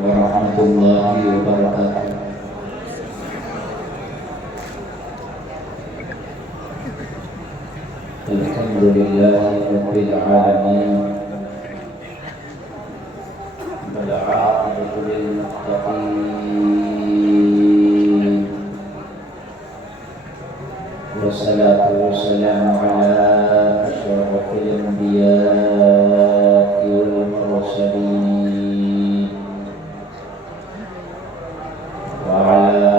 वरहमतुल्लाहि वबरकातुह। अल्हम्दुलिल्लाहि रब्बिल आलमीन वल आक़िबतु लिल मुत्तक़ीन वस्सलातु वस्सलामु अला अशरफिल अंबिया'i वल मुरसलीन व अला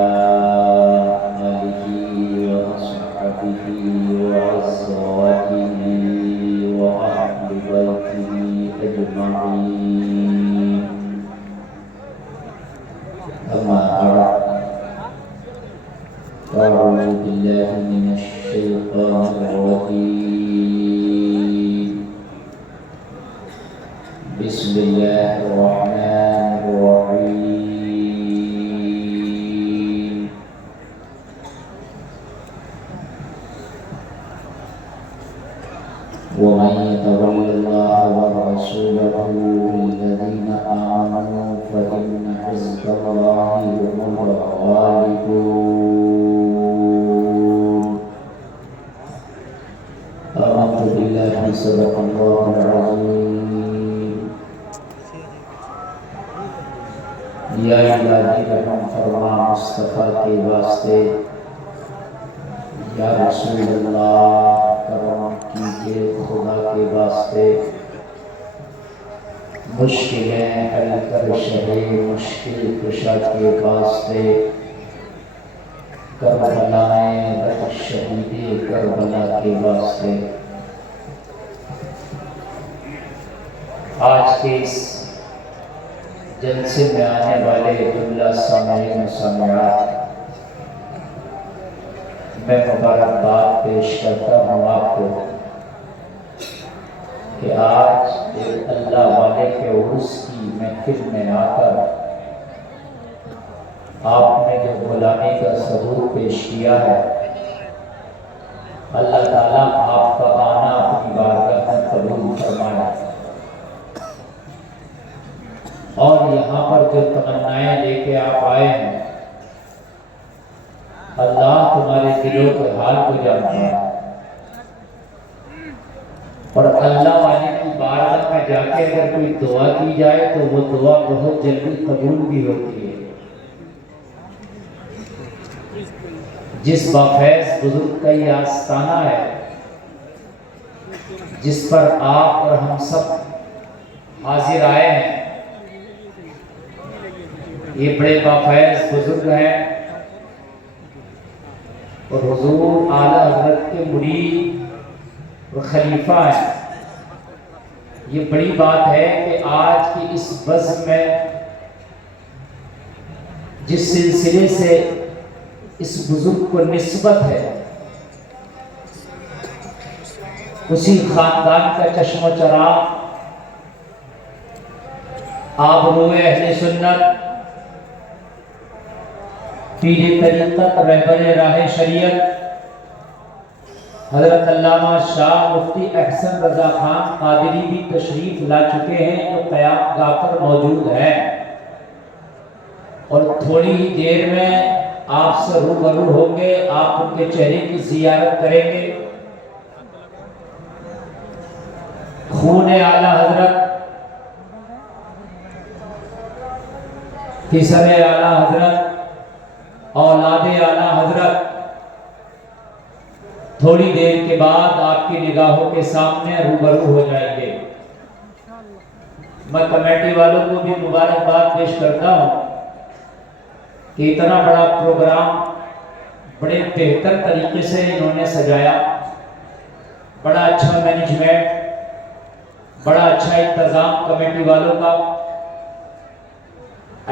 आलिहि व अस्हाबिहि व अज़वाजिहि व अहलि बैतिहि अजमईन। अम्मा बअद, अऊज़ु बिल्लाहि मिनश शैतानिर रजीम। बिस्मिल्लाहिर रहमानिर रहीम। वमन यतवल्लल्लाह व रसूलहु वल्लज़ीना आमनू फ़इन्न हिज़्बल्लाहि हुमुल गालिबून। आमनतु बिल्लाहि सदक़ल्लाहुल अज़ीम। या इलाही रहम फरमा मुस्तफ़ा के वास्ते, या रसूलल्लाह करम कीजिए खुदा के वास्ते। मुश्किलें हल कर शहे मुश्किल कुशा के वास्ते। करबलाएं रख शहीदे करबला के वास्ते। आज के इस जलसे में आने वाले जुमला सामईन सामईआत, मैं मुबारकबाद पेश करता हूँ आपको कि आज एक अल्लाह वाले के उर्स की महफिल में आकर आपने जो गुलामी का सबूत पेश किया है, अल्लाह ताला आपका आना अपनी बारगाह में कबूल फरमाए और यहाँ पर जो तमन्नाएं लेके आप आए हैं, अल्लाह तुम्हारे दिलों के हाल को जानता है और अल्लाह वाले की बारगाह में जाके अगर कोई दुआ की जाए तो वो दुआ बहुत जल्दी कबूल भी होती है। जिस बाफैज़ बुजुर्ग का ये आस्ताना है, जिस पर आप और हम सब हाजिर आए हैं, ये बड़े बाफैज़ बुजुर्ग हैं और हुजूर आला हज़रत के मुरीद और खलीफा है। ये बड़ी बात है कि आज की इस बज़्म में जिस सिलसिले से इस बुजुर्ग को निस्बत है, उसी खानदान का चश्मो चराग, आबरूए अहले सुन्नत, पीरे तरीक़त, रहबरे राहे शरीयत हज़रत अल्लामा शाह मुफ्ती अहसन रज़ा खान कादरी भी तशरीफ़ ला चुके हैं, जो क़याम गाह पर मौजूद हैं और थोड़ी ही देर में आपसे रूबरू होंगे। आप उनके चेहरे की ज़ियारत करेंगे। खून आला हज़रत, किसरे आला हज़रत, औलादे आला हज़रत थोड़ी देर के बाद आपकी निगाहों के सामने रूबरू हो जाएंगे। मैं कमेटी वालों को भी मुबारकबाद पेश करता हूँ कि इतना बड़ा प्रोग्राम बड़े बेहतर तरीके से इन्होंने सजाया। बड़ा अच्छा मैनेजमेंट, बड़ा अच्छा इंतज़ाम कमेटी वालों का।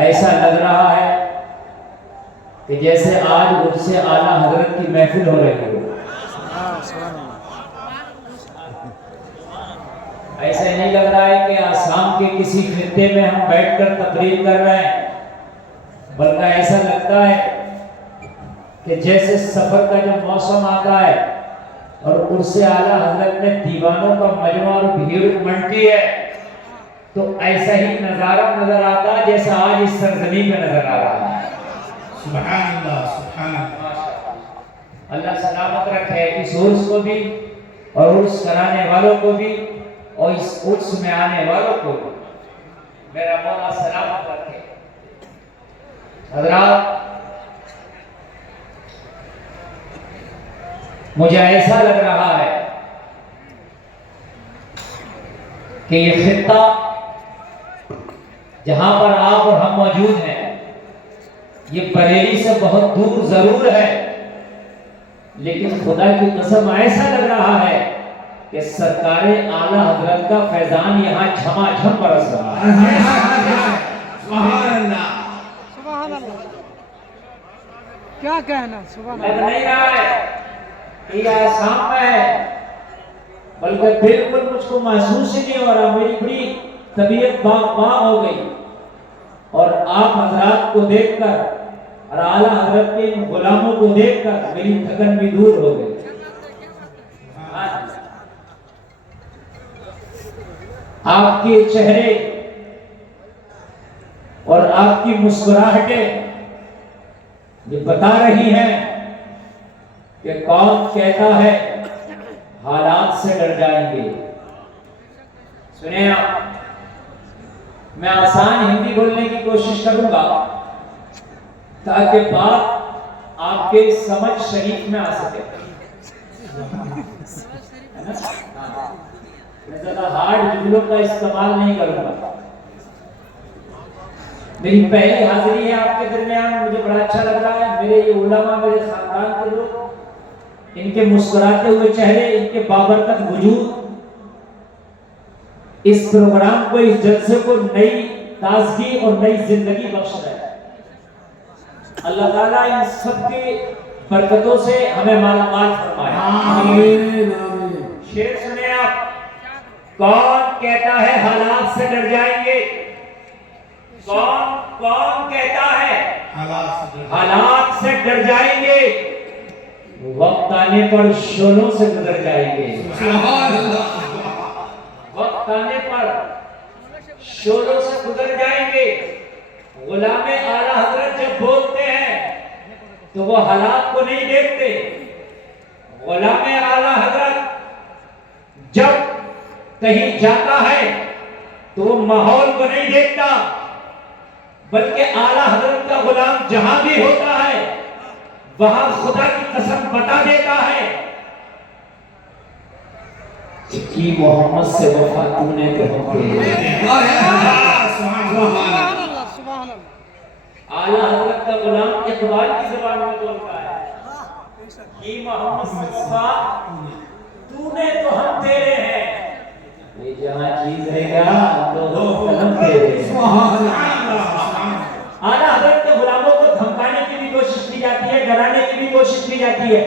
ऐसा लग रहा है कि जैसे आज उनसे आला हज़रत की महफिल हो रही हो। ऐसा नहीं लग रहा है कि आसाम के किसी खित्ते में हम बैठकर तकरीर कर रहे हैं, बल्कि ऐसा लगता है कि जैसे सफर का जब मौसम आता है और उर्से आला हजरत में दीवानों का मजमा और भीड़ उमड़ती है, तो ऐसा ही नजारा नजर आता जैसा आज इस सरजमीन पे नजर आ रहा है। सुभान अल्लाह, सुभान अल्लाह। अल्लाह सलामत रखे इस उर्स को भी और उर्स कराने वालों को भी और इस उर्स में आने वालों को भी मेरा मौला सलामत रखे। हज़रात, मुझे ऐसा लग रहा है कि ये खित्ता जहां पर आप और हम मौजूद हैं, ये बरेली से बहुत दूर जरूर है, लेकिन खुदा की कसम ऐसा लग रहा है कि सरकारे आला हजरत का फैजान यहाँ झमाझम बरस रहा है। सुभान अल्लाह, सुभान अल्लाह। क्या कहना, सुभान लग अल्लाह। नहीं रहा है कि ये आसाम में है, बल्कि बिल्कुल मुझको महसूस ही नहीं हो रहा। मेरी बड़ी तबीयत बाग हो गई और आप हजरात को देखकर और आला हजरत के इन गुलामों को देखकर मेरी थकन भी दूर हो गई। आपके चेहरे और आपकी मुस्कुराहटें ये बता रही हैं कि कौन कहता है हालात से डर जाएंगे। सुनिए आप, मैं आसान हिंदी बोलने की कोशिश करूंगा ताकि बात आपके समझ शरीफ में आ सके, है ना? मैं ज्यादा हार्ड जुमलों का इस्तेमाल नहीं करूंगा। मेरी पहली हाजिरी है आपके दरमियान, मुझे बड़ा अच्छा लग रहा है। मेरे ये उलमा, मेरे खानदान के लोग, इनके मुस्कुराते हुए चेहरे, इनके बाबरकत वजूद इस प्रोग्राम को, इस जलसे को नई ताजगी और नई जिंदगी बख्श रहे हैं। अल्लाह ताला इन सब की बरकतों से हमें मालामाल फरमाए। आमीन, आमीन। शेर सुने आप, कौन कहता है हालात से डर जाएंगे? कौन कौन कहता है हालात से डर जाएंगे? वक्त आने पर शोलों से गुजर जाएंगे। वक्त आने पर शोलों से गुजर जाएंगे। गुलामे आला हजरत जब बोलते हैं तो वो हालात को नहीं देखते। गुलामे आला हजरत जब कहीं जाता है तो वो माहौल को नहीं देखता, बल्कि आला हजरत का गुलाम जहां भी होता है वहां खुदा की कसम बता देता है कि मोहम्मद से वफा तूने तो आला हजरत का गुलाम इकबाल की जुबान में बोलता है कि मोहम्मद से वफा तूने तो हम तेरे हैं, ये जहां चीज रहेगा तो हम तेरे हैं। आला हजरत के गुलामों को धमकाने की भी कोशिश की जाती है, डराने की भी कोशिश की जाती है,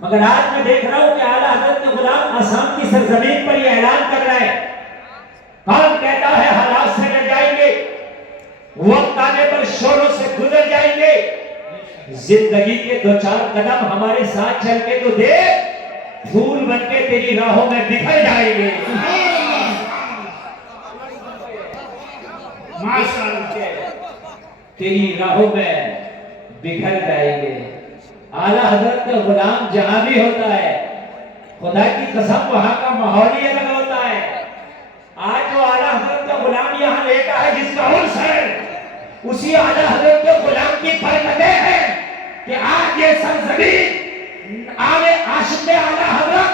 मगर आज मैं देख रहा हूं कि आला हजरत के गुलाम असम की सरजमीन पर यह ऐलान कर रहा है, कौन कहता है हालात से डर जाएंगे? वक्त आने पर शोरों से गुजर जाएंगे। जिंदगी के दो चार कदम हमारे साथ चल के तो देख, फूल बनके तेरी राहों में बिखर जाएंगे। माशाअल्लाह, तेरी राहों में बिखर जाएंगे। आला हजरत का गुलाम जहां भी होता है, खुदा की कसम वहां का माहौल ही अलग होता है। आज जो आला हजरत का गुलाम यहाँ लेटा है, जिसका उर्स है, उसी आला हजरत के गुलाम की बरकतें हैं कि आज ये सरजमीन आगे आशिक़ आला हजरत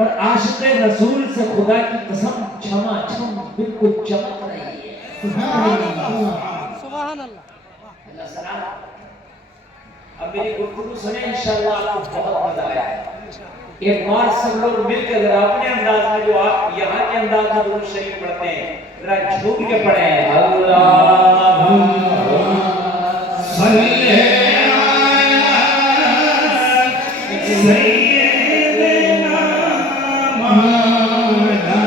और आशिक़ रसूल से खुदा की कसम झमाझम बिल्कुल चमक रही है। सुभान अल्लाह। सलाम। अब मेरी गुफ्तगू सुने, इंशाअल्लाह आपको बहुत मजा आएगा। एक बार सब लोग मिलकर जरा अपने अंदाज में, जो आप यहाँ के अंदाज में दुरूद शरीफ पढ़ते हैं, जरा झूम के पढ़े। अल्लाहुम्मा सल्ली अला सय्यिदिना मौलाना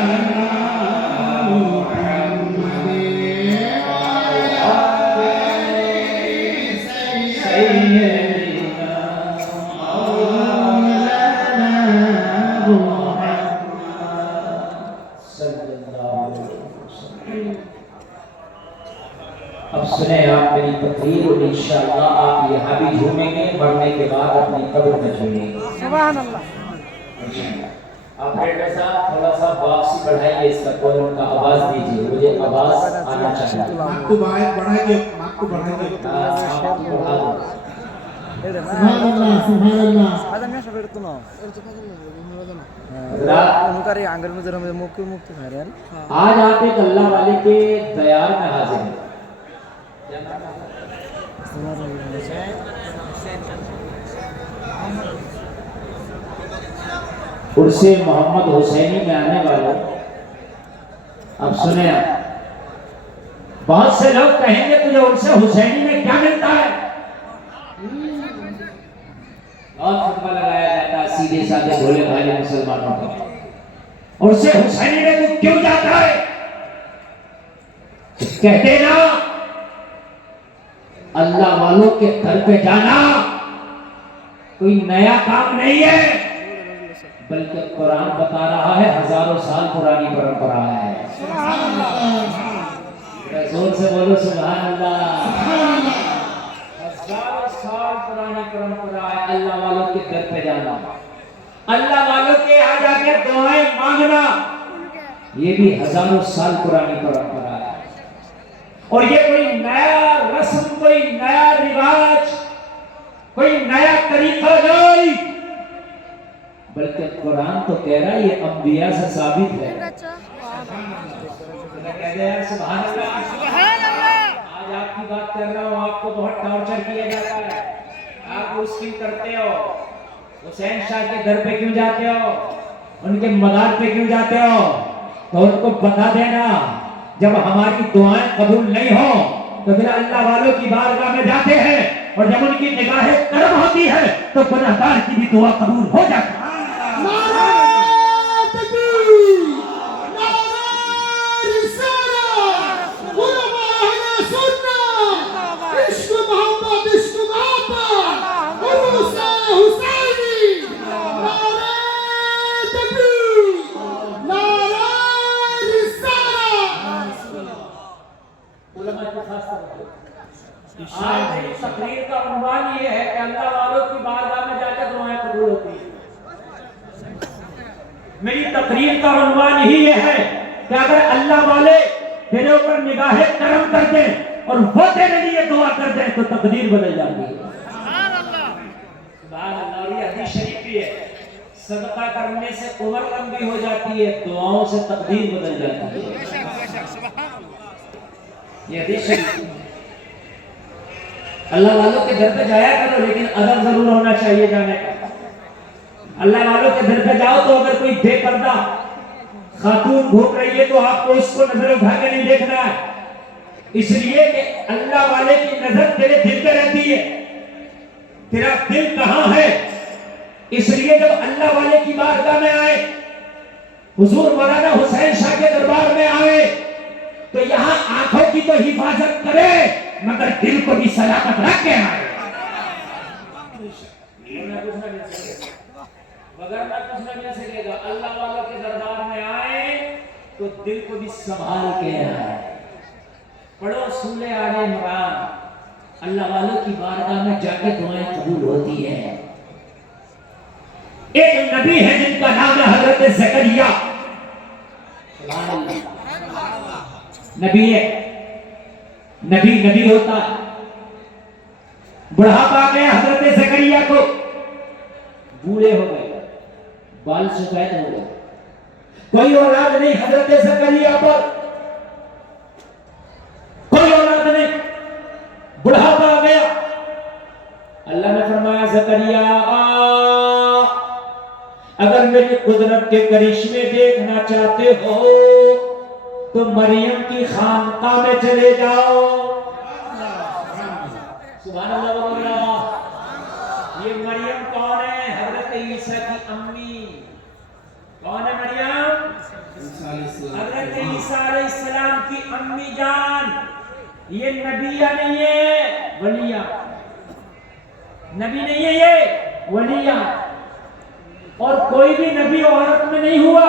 सल्लल्लाहु अलैहि वसल्लम। अब सुने आप मेरी तकरीर और इंशाअल्लाह आप यहाँ भी झूमेंगे, मरने के बाद अपनी कब्र में झूमेंगे। सुभान अल्लाह। ऑपरेटर साहब थोड़ा सा वापसी बढ़ाइए इसका कॉलम का आवाज दीजिए, मुझे आवाज आना चाहिए। आपको बढ़ाएंगे, आपको बढ़ाएंगे। आपको बढ़ा दो। सुभान अल्लाह, सुभान अल्लाह। ada nya sampai itu no हज़रात, उनका रे आंगर में जरा मुक्ति मुक्ति खा रहे हैं आज आप एक अल्लाह वाले के दयार में हाजिर हैं। उर्से मोहम्मद हुसैनी में आने वाले, अब सुने आप, बहुत से लोग कहेंगे तुझे उर्से हुसैनी में क्या मिलता है। बहुत फतवा लगाया जाता है सीधे साधे भोले भाले मुसलमानों को, उर्से हुसैनी में तू क्यों जाता है। कहते ना अल्लाह वालों के घर पे जाना कोई नया काम नहीं है, बल्कि कुरान बता रहा है हजारों साल पुरानी परंपरा है। जोर से बोलो सुभान अल्लाह। हजारों साल पुरानी परंपरा है अल्लाह वालों के घर पे जाना, अल्लाह वालों के यहाँ जाके दुआएं मांगना, ये भी हजारों साल पुरानी परंपरा है। और ये कोई नया रस्म, कोई नया रिवाज, कोई नया तरीका नहीं, बल्कि कुरान तो कह रहा है ये अंबिया से साबित है। सुभान अल्लाह। आज आपकी बात कर रहा हूँ, आपको बहुत टॉर्चर किया जाता है, आप मुश्किल करते हो। हुसैन शाह के घर पे क्यों जाते हो, उनके मज़ार पे क्यों जाते हो, तो उनको बता देना जब हमारी दुआएं कबूल नहीं हो तो फिर अल्लाह वालों की बारगाह में जाते हैं, और जब उनकी निगाहें कर्म होती है तो गुनहगार की भी दुआ कबूल हो जाती है। आज मेरी तकरीर का उन्वान ये है कि अल्लाह वालों की बारगाह में जाकर दुआएं कबूल होती है। मेरी तकरीर का उन्वान ही ये है कि अगर अल्लाह वाले तेरे ऊपर निगाहे करम कर दें और वो तेरे लिए दुआ कर दें तो तकदीर बदल जाती है। सुभान अल्लाह। और ये हदीस शरीफ भी है, सदका करने से उम्र लंबी हो जाती है, दुआओं से तकदीर बदल जाती है। ये हदीस शरीफ। अल्लाह वालों के घर पे जाया करो, लेकिन अदब जरूर होना चाहिए जाने का। अल्लाह वालों के घर पे जाओ तो अगर कोई बेपर्दा खातून घूम रही है तो आपको उसको नजर उठा के नहीं देखना है, इसलिए कि अल्लाह वाले की नजर तेरे दिल पे रहती है। तेरा दिल कहां है, इसलिए जब अल्लाह वाले की बारगाह में आए, हुजूर मौलाना हुसैन शाह के दरबार में आए, तो यहाँ आंखों की तो हिफाजत करे मगर दिल को भी सलामत रख के आए। वगरना कुछ न मिल सकेगा। अल्लाह वालों के दरबार में आए तो दिल को भी संभाल के आए। पढ़ो सूले आले इमरान, अल्लाह वालों की बारगाह में जाके दुआएं कबूल होती है। एक नबी है जिनका नाम है हजरत ज़करिया। नबी है, नबी होता है। बुढ़ापा आ गया हजरत ज़करिया को, बूढ़े हो गए, बाल सफेद हो गए, कोई औलाद नहीं हजरत ज़करिया पर, कोई औलाद नहीं, बुढ़ापा आ गया। अल्लाह ने फरमाया ज़करिया अगर मेरी कुदरत के करिश्मे देखना चाहते हो तो मरियम की खानकाह में चले जाओ। सुभान अल्लाह। ये मरियम कौन है? हजरत ईसा की अम्मी। कौन है मरियम? हजरत ईसा अलैहिस्सलाम की अम्मी जान। ये नबिया नहीं है, वलिया। नबी नहीं है ये, वलिया। और कोई भी नबी औरत में नहीं हुआ,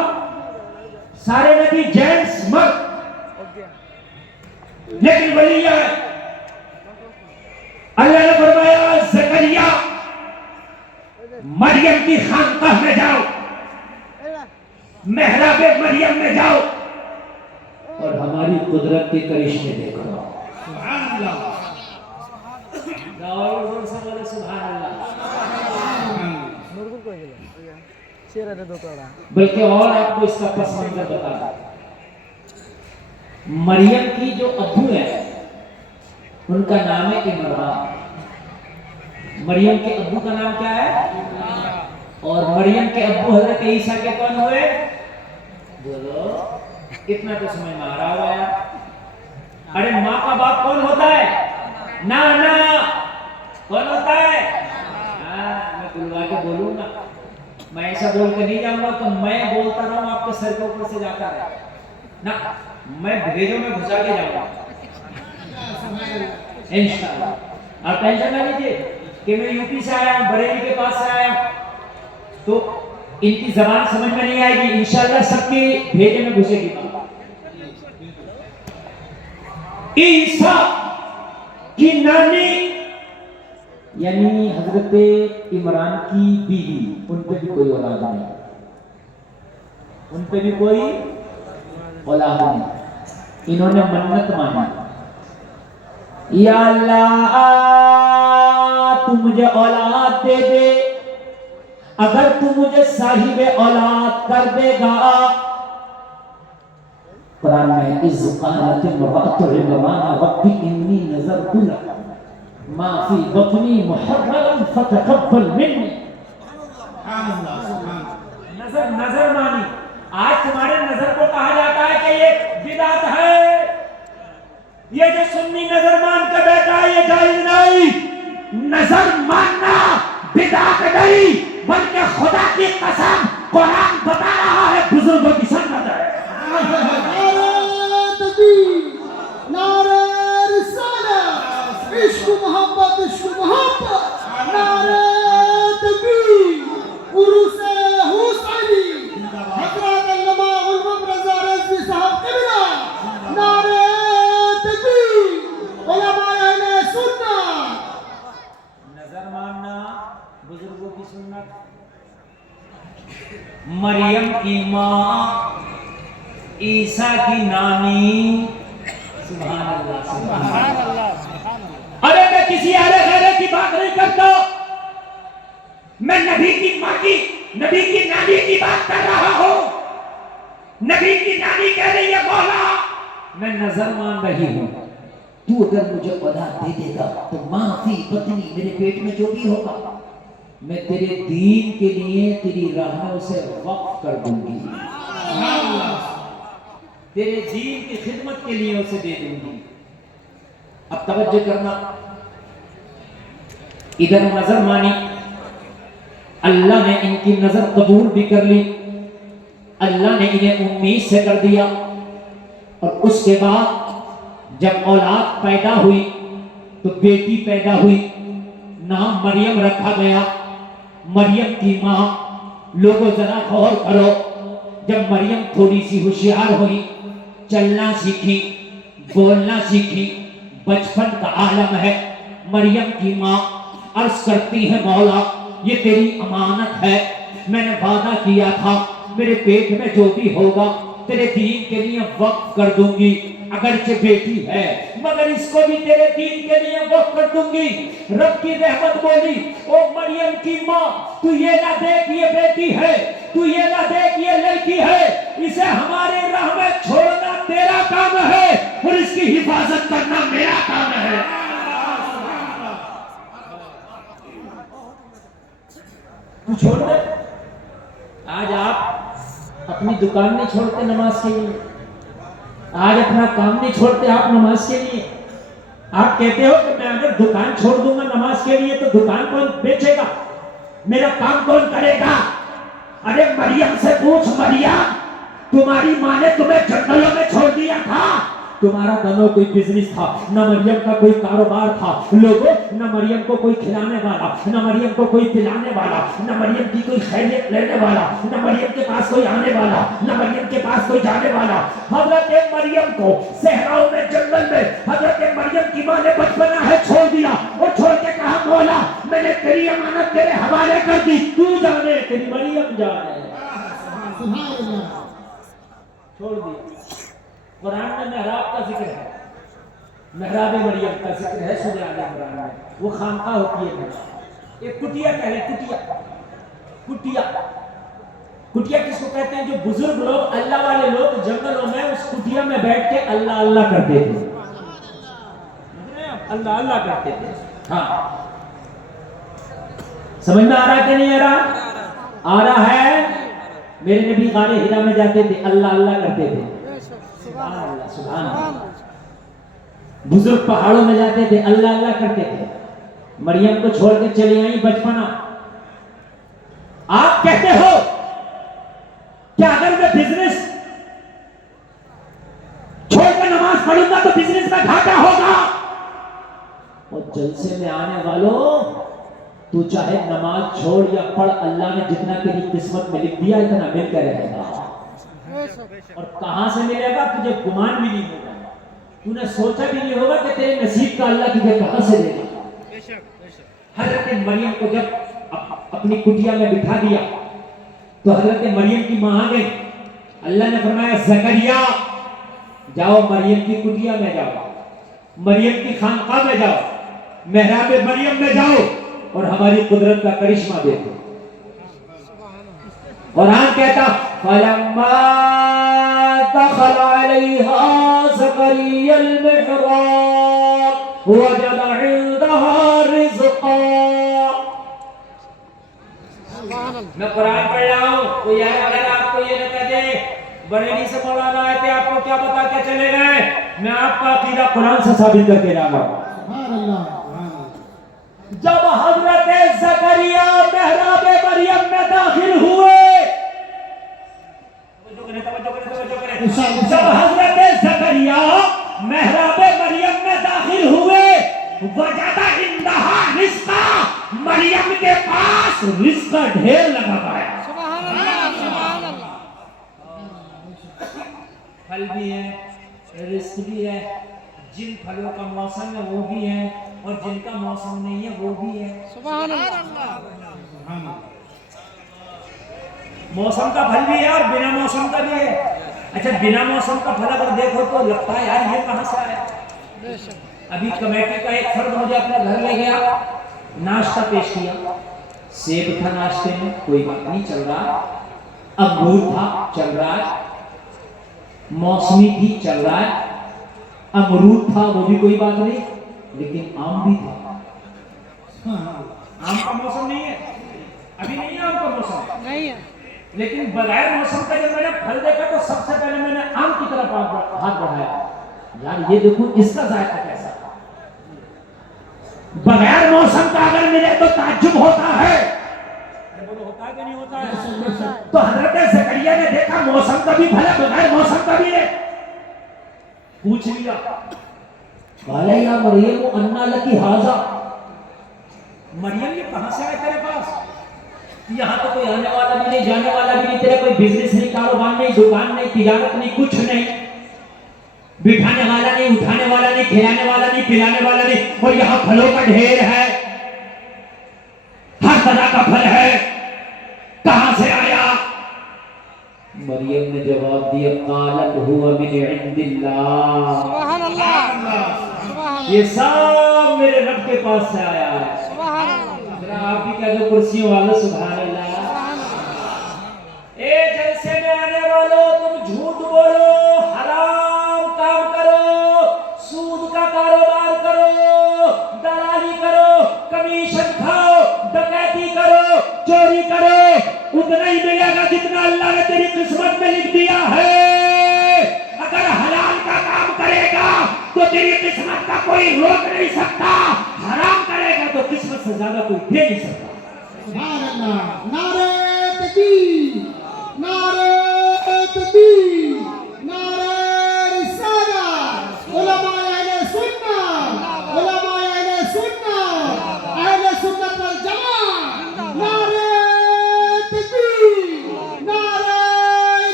सारे नबी जेंट्स मर्द, लेकिन वलिया है। मरियम की खानकाह में जाओ, मेहराबे मरियम में जाओ और हमारी कुदरत के करिश्मे देखो। बल्कि और आपको इसका पस मंजर बता, मरियम की जो अब्बू है उनका नाम है इमरान। मरियम के अब्बू का नाम क्या है? और मरियम के अब्बू हजरत ईसा के कौन हुए? बोलो, इतना तो समझ में आ रहा होगा। अरे माँ का बाप कौन होता है? नाना कौन होता है? मैं बुलवा के बोलूंगा, मैं ऐसा बोल के नहीं जाऊंगा तो मैं बोलता रहूं आपके सर के ऊपर से जाता रहे ना, मैं भेजो में घुसा के जाऊंगा इंशाअल्लाह। और टेंशन ना लीजिए कि मैं यूपी से आया हूं, बरेली के पास से आया हूं, तो इनकी जबान समझ में नहीं आएगी, इंशाअल्लाह सबके भेजे में घुसेगी। ईसा की नानी यानी हजरत इमरान की बीवी, उन पे भी कोई औलाद नहीं, उन पे भी कोई औलाद नहीं। इन्होंने मन्नत मानी, या अल्लाह तू मुझे औलाद दे दे, अगर तू मुझे साहिब औलाद कर देगा। कुरान में इज़ क़ालत इम्रअतु इमरान रब्बी इन्नी नज़रतु लक मा फी बत्नी मुहर्ररन फतक़ब्बल मिन्नी। नजर नजर मानी। आज तुम्हारे नजर को कहा जाता है कि ये बिदअत है, ये जो सुन्नी नजर मान के बैठा है ये जायज नहीं। नजर मानना बिदअत नहीं, बल्कि खुदा की कसम कुरान बता रहा है बुजुर्गों की सुन्नत है। नारे रिसालत, इश्क मोहब्बत, इश्क मोहब्बत, नारे तकबीर, उरूस हुसैनी, हजरत अल्लामा उल रज़ा रिज़वी साहब क़िबला, नारे तकबीर, उलमा अहले सुन्नत। नजर मानना बुजुर्गों की सुन्नत। मरियम की माँ, ईसा की नानी, सुभान अल्लाह, सुभान अल्लाह। अरे मैं किसी आरे गैरे की बात नहीं करता, मैं नबी की माँ की, नबी की नानी की बात कर रहा हूँ। नबी की नानी कह रही है मौला मैं नजर मान रही हूँ, तू अगर मुझे औलाद दे देगा तो माफी पत्नी मेरे पेट में जो भी होगा मैं तेरे दीन के लिए तेरी राहों से वक्फ कर दूंगी, तेरे दीन की खिदमत के लिए उसे दे दूंगी। अब तवज्जो करना, इधर नजर मानी, अल्लाह ने इनकी नजर कबूल भी कर ली, अल्लाह ने इन्हें उम्मीद से कर दिया। और उसके बाद जब औलाद पैदा हुई तो बेटी पैदा हुई, नाम मरियम रखा गया। मरियम की माँ, लोगों जरा गौर करो, जब मरियम थोड़ी सी होशियार हुई, चलना सीखी, बोलना सीखी, बचपन का आलम है, मरियम की माँ अर्ज करती है मौला ये तेरी अमानत है, मैंने वादा किया था मेरे पेट में जो भी होगा तेरे दीन के लिए वक्फ कर दूंगी, अगरचे बेटी है मगर इसको भी तेरे दीन के लिए वक्फ कर दूंगी। रब की रहमत बोली, ओ मरियम की माँ तू ये ना देख ये बेटी है, तू ये ना देख ये लड़की है, इसे हमारे राह में छोड़ना तेरा काम है और इसकी हिफाजत करना मेरा काम है। तू छोड़ दे। आज आप अपनी दुकान नहीं छोड़ते नमाज के लिए, आज अपना काम नहीं छोड़ते आप नमाज के लिए। आप कहते हो कि मैं अगर दुकान छोड़ दूंगा नमाज के लिए तो दुकान कौन बेचेगा, मेरा काम कौन करेगा? अरे मरियम से पूछ, मरियम तुम्हारी माँ ने तुम्हें जंगलों में छोड़ दिया था, तुम्हारा दोनों कोई बिजनेस था, न मरियम का कोई कारोबार था, लोगों न मरियम को कोई खिलाने वाला, न मरियम को कोई पिलाने वाला, न मरियम की कोई खैरियत लेने वाला, न मरियम के पास कोई आने वाला, न मरियम के पास कोई जाने वाला। हजरत मरियम को सहराओं में, जंगल में हजरत मरियम की माँ ने बचपना है छोड़ दिया और छोड़ के कहा मौला मैंने तेरी अमानत तेरे हवाले कर दी, तू जाने। सुभान अल्लाह। छोड़ दिया। कुरान में मेहराब का जिक्र है, मेहराब मरियम का जिक्र है सूरह आले इमरान में। वो खानका होती है, एक कुटिया कह रहे, कुटिया कुटिया कुटिया किसको कहते हैं? जो बुजुर्ग लोग, अल्लाह वाले लोग जंगलों में उस कुटिया में बैठ के अल्लाह अल्लाह करते थे, अल्लाह अल्लाह करते थे। हाँ, समझ में आ रहा है कि नहीं आ रहा? आ रहा है। मेरे नबी गारे हिरा में जाते थे, अल्लाह अल्लाह करते थे। सुभान अल्लाह, सुभान अल्लाह। बुजुर्ग पहाड़ों में जाते थे, अल्लाह अल्लाह करते थे। मरियम को छोड़ के चली आई बचपना। आप कहते हो कि अगर मैं बिजनेस छोड़कर नमाज पढ़ूंगा तो बिजनेस में घाटा होगा। और जलसे में आने वालों, तू चाहे नमाज छोड़ या पढ़, अल्लाह ने जितना तेरी किस्मत में लिख दिया इतना मिलकर रहेगा। और कहां से मिलेगा तुझे गुमान भी नहीं होगा, तूने सोचा भी नहीं होगा कि तेरे नसीब का अल्लाह तुझे कहां से देगा। हजरत मरियम को जब अपनी कुटिया में बिठा दिया तो हजरत मरियम की मां आ गई। अल्लाह ने फरमाया जकरिया जाओ मरियम की कुटिया में जाओ, मरियम की खानका में जाओ, मेहराब मरियम में जाओ और हमारी कुदरत का करिश्मा देखो। कुरान कहता फलम्मा दखल अलैहा ज़करिया अल-मिहराब वजद इंदहा रिज़्क़ा। मैं कुरान पढ़ रहा हूँ, कोई अगर आपको ये न कह दे बरेली से मौलाना आए थे आपको क्या बता के चले गए, मैं आपका अकीदा कुरान से साबित करके लाऊंगा। सुभान अल्लाह। जब हजरत ज़करिया मेहराब मरियम में दाखिल हुए, जब हजरत ज़करिया मेहराब मरियम में दाखिल हुए, वजदा इंदहा रिज़्क़ा, मरियम के पास रिज़्क़ का ढेर लगा पाया। सुभान अल्लाह, सुभान अल्लाह। फल भी है, रिज़्क़ भी है, जिन फलों का मौसम है वो भी है और जिनका मौसम नहीं है वो भी है। सुभान अल्लाह। मौसम का फल भी है और बिना मौसम का भी है। अच्छा, बिना मौसम का फल अगर देखो तो लगता है यार ये कहां से आया। बेशक। अभी कमेटी का एक फर्द मुझे अपने घर ले गया, नाश्ता पेश किया। सेब था नाश्ते में, कोई बात नहीं, चल रहा। अमरूद था, चल रहा है। मौसमी थी, चल रहा है। अमरूद था, वो भी कोई बात नहीं, लेकिन आम भी था। आम का मौसम नहीं है, अभी नहीं है आम का मौसम, नहीं है। लेकिन बगैर मौसम का जब मैंने फल देखा तो सबसे पहले मैंने आम की तरफ हाथ बढ़ाया। यार ये देखो इसका जायका कैसा। बगैर मौसम का अगर मिले तो ताज्जुब होता है, बोलो होता है कि नहीं होता है? तो हजरत ज़करिया ने देखा मौसम का भी फल है, बगैर मौसम का भी है। पूछ लिया, काले या मरियम अन्ना लकी हाजा, मरियम ये कहां से आए तेरे पास? यहाँ तो कोई आने वाला भी नहीं, जाने वाला भी नहीं, तेरा कोई बिजनेस नहीं, कारोबार नहीं, दुकान नहीं, तिजारत नहीं, कुछ नहीं, बिठाने वाला नहीं, उठाने वाला नहीं, खिलाने वाला नहीं, पिलाने वाला नहीं, और यहाँ फलों का ढेर है, हर तरह का फल है, कहां से आया? मरियम ने जवाब दिया, कालत हुआ मिन इंदिल्लाह, सुभान अल्लाह, सुभान ये सब मेरे रब के पास से आया है। सुभान अल्लाह। जरा आप भी कह दो कुर्सियों वालों सुभान अल्लाह। ए जलसे में आने वालों, तुम झूठ बोलो, हराम काम करो, सूद का कारोबार करो, दलाली करो, कमीशन खाओ, डकैती करो, चोरी करो, उतना ही मिलेगा जितना अल्लाह ने तेरी किस्मत में लिख दिया है। अगर हलाल का काम करेगा तो तेरी किस्मत का कोई रोक नहीं सकता, हराम करेगा तो किस्मत से ज्यादा कोई दे नहीं सकता। सुभान अल्लाह। नारे तकबीर, नारे तकबीर, नारे रिसालत। उलमाए अहले सुन्नत, उलमाए अहले सुन्नत, अहले सुन्नत वल जमाअत। नारे तकबीर, नारे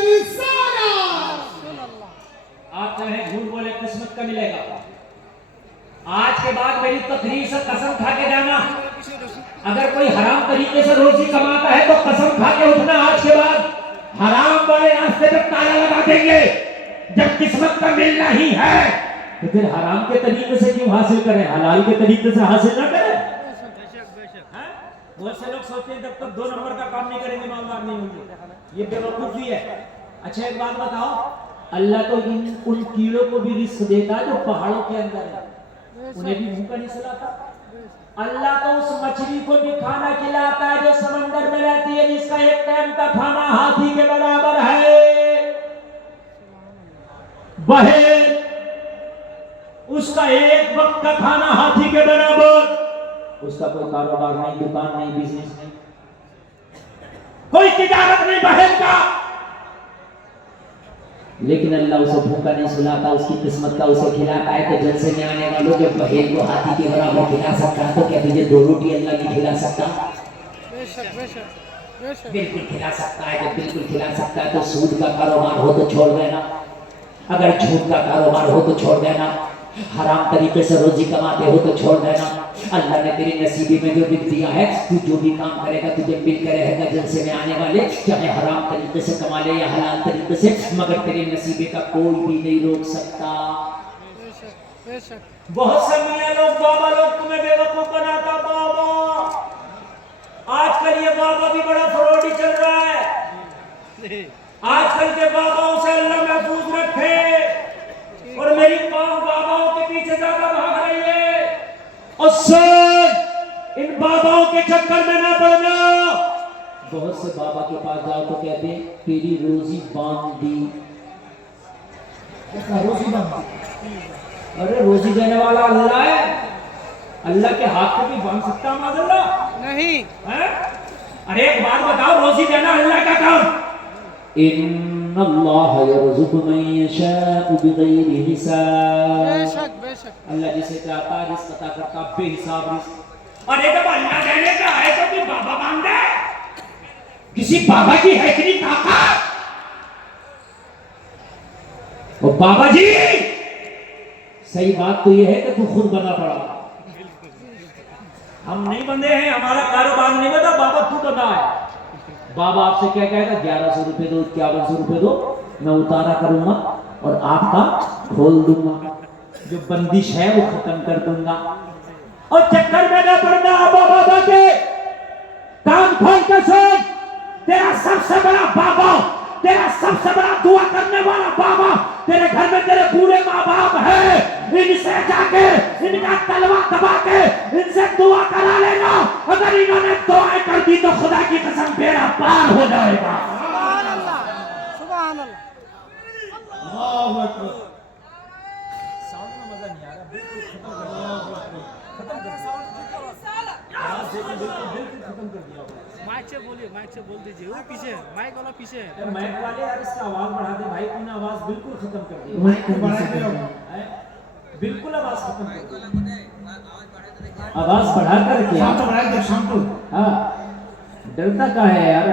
रिसालत। आप चाहे झूठ बोले, किस्मत का मिलेगा। आज के बाद मेरी तकरीर से कसम खा के जाना, अगर कोई हराम तरीके से रोजी कमाता है तो कसम खा के उठना, आज के बाद हराम वाले रास्ते पे ताला लगा देंगे। जब किस्मत का मिलना ही है तो फिर हराम के तरीके से क्यों हासिल करें, हलाल के तरीके से हासिल ना करें। हैं? बहुत से लोग सोचते हैं जब तक 2 नंबर का काम नहीं करेंगे मालदार नहीं होंगे, ये बेवकूफी है। अच्छा एक बात बताओ, अल्लाह तो उन कीड़ों को भी रिस्क देता है जो पहाड़ों के अंदर है, उन्हें भी भूखा नहीं सुलाता। अल्लाह तो उस मछली को भी खाना खिलाता है जो समंदर में रहती है, जिसका एक टाइम का खाना हाथी के बराबर है। बहन, उसका एक वक्त का खाना हाथी के बराबर, उसका कोई कारोबार नहीं, दुकान नहीं, बिजनेस नहीं, कोई तिजारत नहीं बहन का, लेकिन अल्लाह उसे भूखा नहीं सुलाता, उसकी किस्मत का उसे खिलाता है। तो जलसे में आने वालों के बहन को हाथी के बराबर खिला सकता है तो क्या तुझे 2 रोटी अल्लाह की खिला सकता? बिल्कुल खिला सकता है। जब बिल्कुल खिला सकता है तो सूद का कारोबार हो तो छोड़ देना, अगर झूठ का कारोबार हो तो छोड़ देना, हराम तरीके से रोजी कमाते हो तो छोड़ देना। अल्लाह ने तेरे नसीबी में जो लिख दिया है, तू जो भी काम करेगा तुझे मिल कर रहेगा जलसे में आने वाले, चाहे हराम तरीके से कमा ले या हलाल तरीके से, मगर तेरे नसीबे का कोई भी नहीं रोक सकता। बहुत से मियां लोग, बाबा लोग तुम्हें बेवकूफ बनाता। बाबा आजकल ये बाबा भी बड़ा फ्रॉड ही चल रहा है। आजकल के बाबाओं से अल्लाह महफूज रखे, और मेरी कौम बाबाओं के पीछे ज्यादा भाग रही है। और सुन, इन बाबाओं के चक्कर में ना पड़ना। बहुत से बाबा के पास जाओ तो कहते हैं तेरी रोजी बांध दी। रोजी बांध? अरे रोजी देने वाला अल्लाह है, अल्लाह के हाथ को भी बांध सकता माज़अल्लाह नहीं है? अरे एक बात बताओ, रोजी देना अल्लाह का काम। इन्नल्लाह यरज़ुक़ु मन यशाअु बिग़ैरि हिसाब। बेशक बेशक, अल्लाह जिसे चाहता है रिज़्क़ अता करता बेहिसाब रिज़्क़। और ये जब अल्लाह देने का है तो कोई बाबा मांग दे, किसी बाबा की है इतनी ताकत? और बाबा जी सही बात तो ये है कि तू खुद बना पड़ा, हम नहीं बंधे हैं, हमारा कारोबार नहीं बना, बाबा तू बना है। बाबा आपसे क्या कहेगा, 1100 रुपए दो, 5100 रुपए दो, मैं उतारा करूंगा और आपका खोल दूंगा, जो बंदिश है वो खत्म कर दूंगा। और चक्कर में न पड़ना बाबा के। कान खोल कर सुन, तेरा सबसे बड़ा बाबा, तेरा सबसे बड़ा दुआ करने वाला बाबा तेरे घर में तेरे पूरे माँ बाप है, इनसे जाके इनका तलवा दबा के इनसे दुआ करा लेना। अगर इन्होंने दुआएं कर दी तो खुदा की कसम बेड़ा पार हो जाएगा। सुभान अल्लाह, सुभान अल्लाह। अल्लाहु अकबर। साउंड में मजा नहीं आ रहा, बिल्कुल खत्म कर दिया, खत्म कर दिया, बिल्कुल खत्म कर दिया। माइक से बोलिए, माइक से बोल दीजिए, वो पीछे है, माइक वाला पीछे है। अरे माइक वाले यार इसका आवाज बढ़ा दे भाई, तूने आवाज बिल्कुल खत्म कर दी, माइक को बढ़ा दे, हैं? बिल्कुल आवाज खत्म कर दी, आवाज बढ़ा कर क्या? शांत बढ़ा दे, शांत। हाँ डरता का है यार।